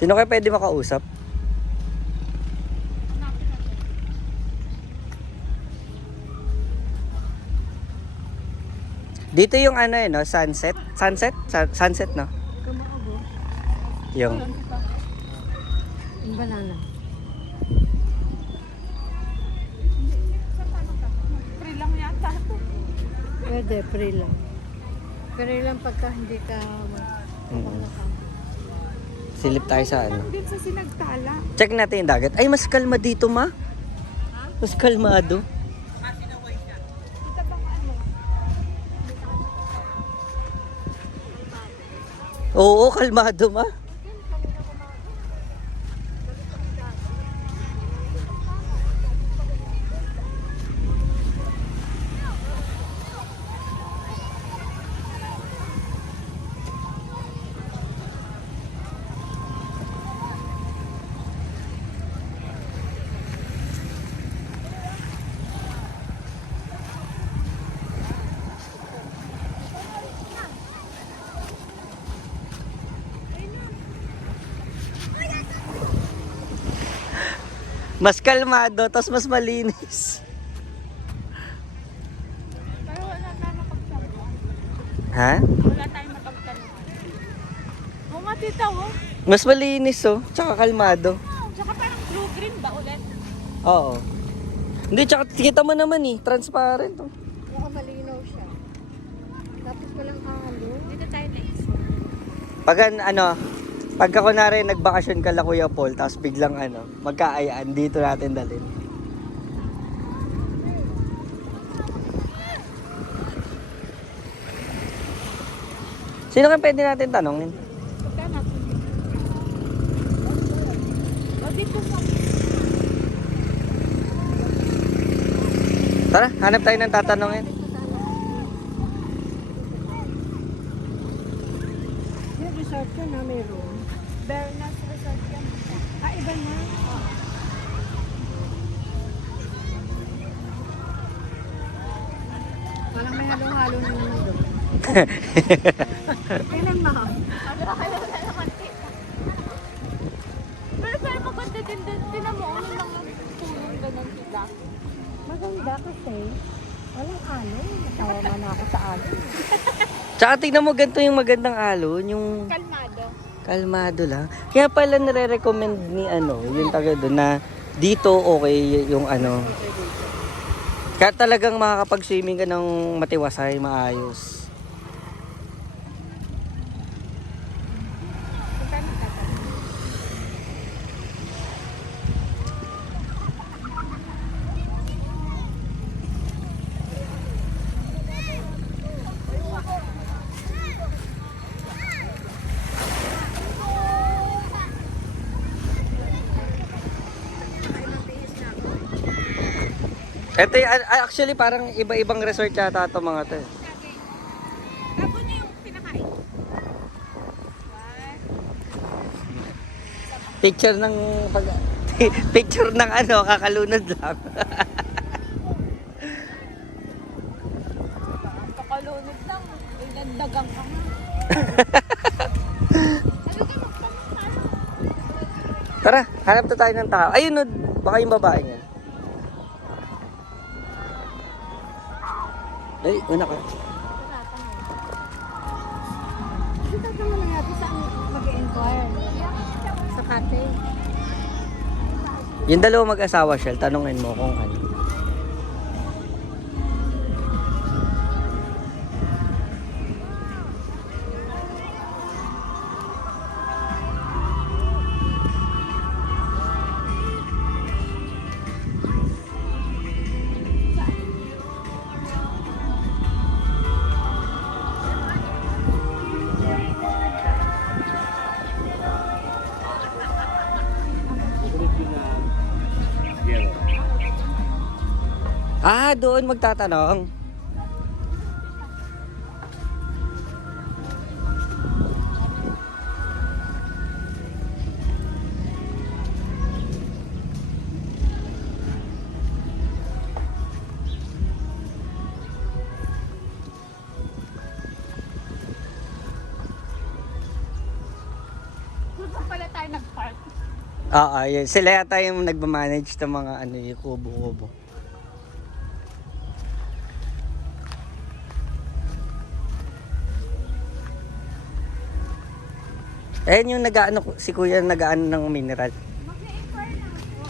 Sino kayo pwede makausap? Dito yung ano eh, no? Sunset? Sunset? Sunset, no? Kamaago. Yung... Yung banana. Free lang yata. Pwede, free lang. Free lang pagka hindi ka Silip tayo sa ano. Din sa Sinagtala. Check natin yung dagat. Ay, mas kalma dito, ma. Mas kalmado. Kita bang ano? Oo, kalmado, ma. Mas kalmado, tapos mas malinis. Pero wala tayong mapagtanong. Ha? Wala tayong mapagtanong. Oo nga tita, oh. Mas malinis, oh. Tsaka kalmado. Tsaka parang blue-green ba ulit? Oo. Hindi, tsaka kita mo naman eh. Transparent, oh. malinaw siya. Tapos walang halo. Dito tayo next. Pagka kunwari nagbakasyon ka la Kuya Paul, tapos biglang magkaayaan, dito natin dalhin. Sino kaya pwede natin tanongin? Pagka natin. O dito sa... Tara, hanap tayo ng tatanungin. Yung resort ko na may room. Bernas Resort yan. Ah, iba na. Parang may halo-halo na naman doon. Kailan ma? Kayo na naman tita. Pero sa'yo maganda din doon. Tinan mo, ano lang yung tulong ganun tita. Maganda kasi walang alon. Natawa man ako sa alon. Tsaka tignan mo, ganito yung magandang alon, yung Kalmado. kalmado lang. Kaya pala nare-recommend ni yung taga doon na dito okay yung Kaya talagang makakapag-swimming ka ng matiwasay, maayos. Ito actually parang iba-ibang resort yata ito mga to. Ako niyo yung pinakain. Picture ng picture ng kakalunod lang. Kakalunod lang. Ay, nagdagang ka nga. Tara, hanap na tayo ng tao. Ayun, no, baka yung babae niya. Ay, una ka. Dito ka naman natin saan mag-inquire. Sa cafe. Yung dalawa mag-asawa, Shell, tanungin mo kung ano. Ah, doon magtatanong. Saan pala tayo nagpa? Oo, yun. Sila yata yung nagmamanage ng mga ano, yung kubo-kubo. Ayan yung nag-ano, si kuya nag-ano ng mineral. Mag-i-inquire lang po.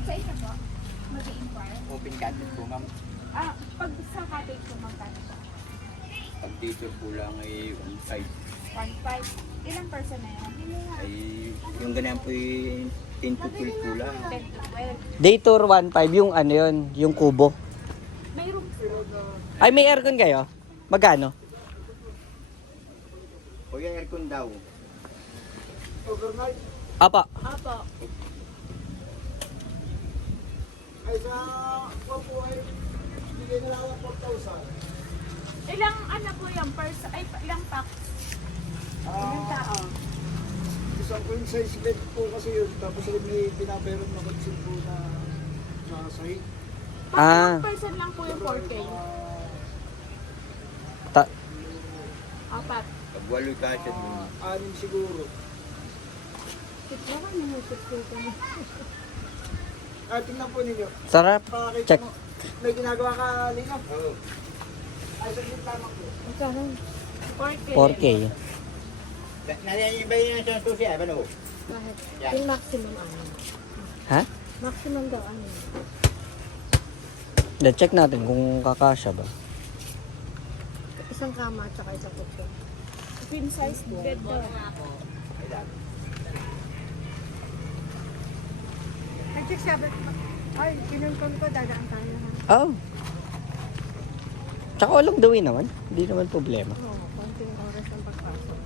Sa isa po? Mag-i-inquire? Open cottage po, ma'am. Pag sa cottage po, magkano po? Pag dito po lang ay 1.5. 1.5. Ilang person na yan? Ay yung ganyan po ay 10 to 12 po lang. 10 to 12. Day tour 1.5, yung ano yun, yung kubo. May room po. Ay, may aircon kayo? Magkano? O yung aircon daw. Apa. Apo. Ay sa po ay bigay na lang ng 4,000. Ilang ano po yung ilang pack? Ilang tao? Isang queen size bed po kasi yun. Tapos ay may pinaperon na kotsin po na sa sahig. Pag Ah. ilang person lang po yung 4K? Ta- Apat. Pag walo'y cottage mo. 6 siguro. Baka minusip ko ito. Tingnan po ninyo. sarap. Pakakita Check. mo. May ginagawa ka, Lino? Oo. Ay, saglit lamang po. Magkano? 4K. 4K. Nandiyan yung bayan ng San Susi, ano? Bakit? Yan. Yung maximum ano? Ha? Maximum daw ano? Check natin kung kakasya ba. Isang kama at saka isang kutso. Queen size bed daw. Ay, check sabi. Ay, kinunkon ko, dadaan tayo ha. Oo. Tsaka walang dawi naman. Hindi naman problema. Oo, konting oras ng pagpasok.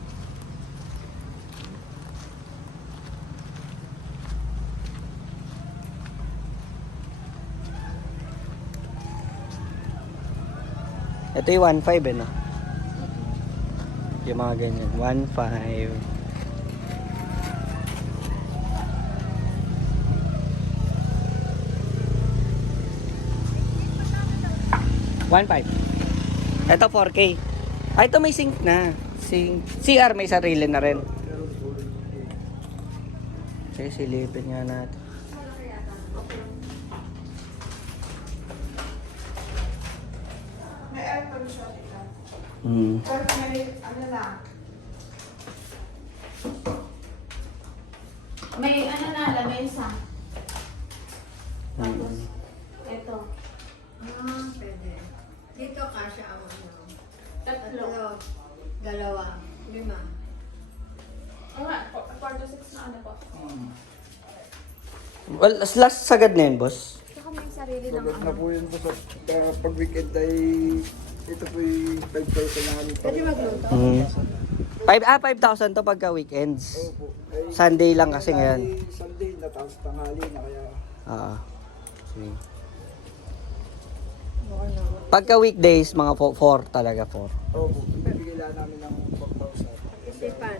Ito yung 1.5 eh, no? Yung mga ganyan. 1.5. Ito 4K. Ay, ito may sink na. CR may sarili na rin. Sige, silipin nga natin. May aircon siya. Hmm. Pero may ano lang. May ano na, lamesa. Hmm. Ito. Pwede. Dito kasha ang ano. Tatlo. Dalawa. 5. Oo nga, 4 to 6 na ano po. Well, last sagad na yun, boss. Saka may sarili ng Sagot na ano. po yun po sa pag weekend ay ito po yung 5,000 na kami pa. Pwede magluto. 5,000 to pagka weekends. Opo. Ay, Sunday lang kasi ngayon. Sunday na tapos tanghali na kaya. Sige. Ano? Pagka weekdays, mga 4 talaga, 4. Opo. Bibigay lang namin ng 4,000. Isipan.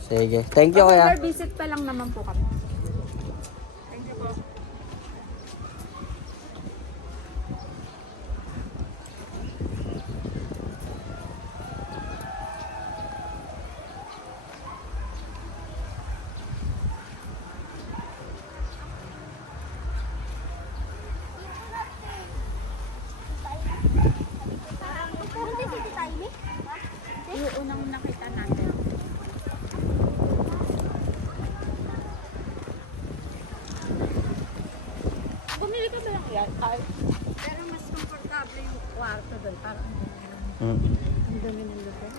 Sige. Thank you, kuya. Per visit pa lang naman po kami. Yung unang nakita natin. Bumili ka ba ng yan? Ay, Pero mas komportable yung kwarto doon. Parang Mm. ang dami ng lugar.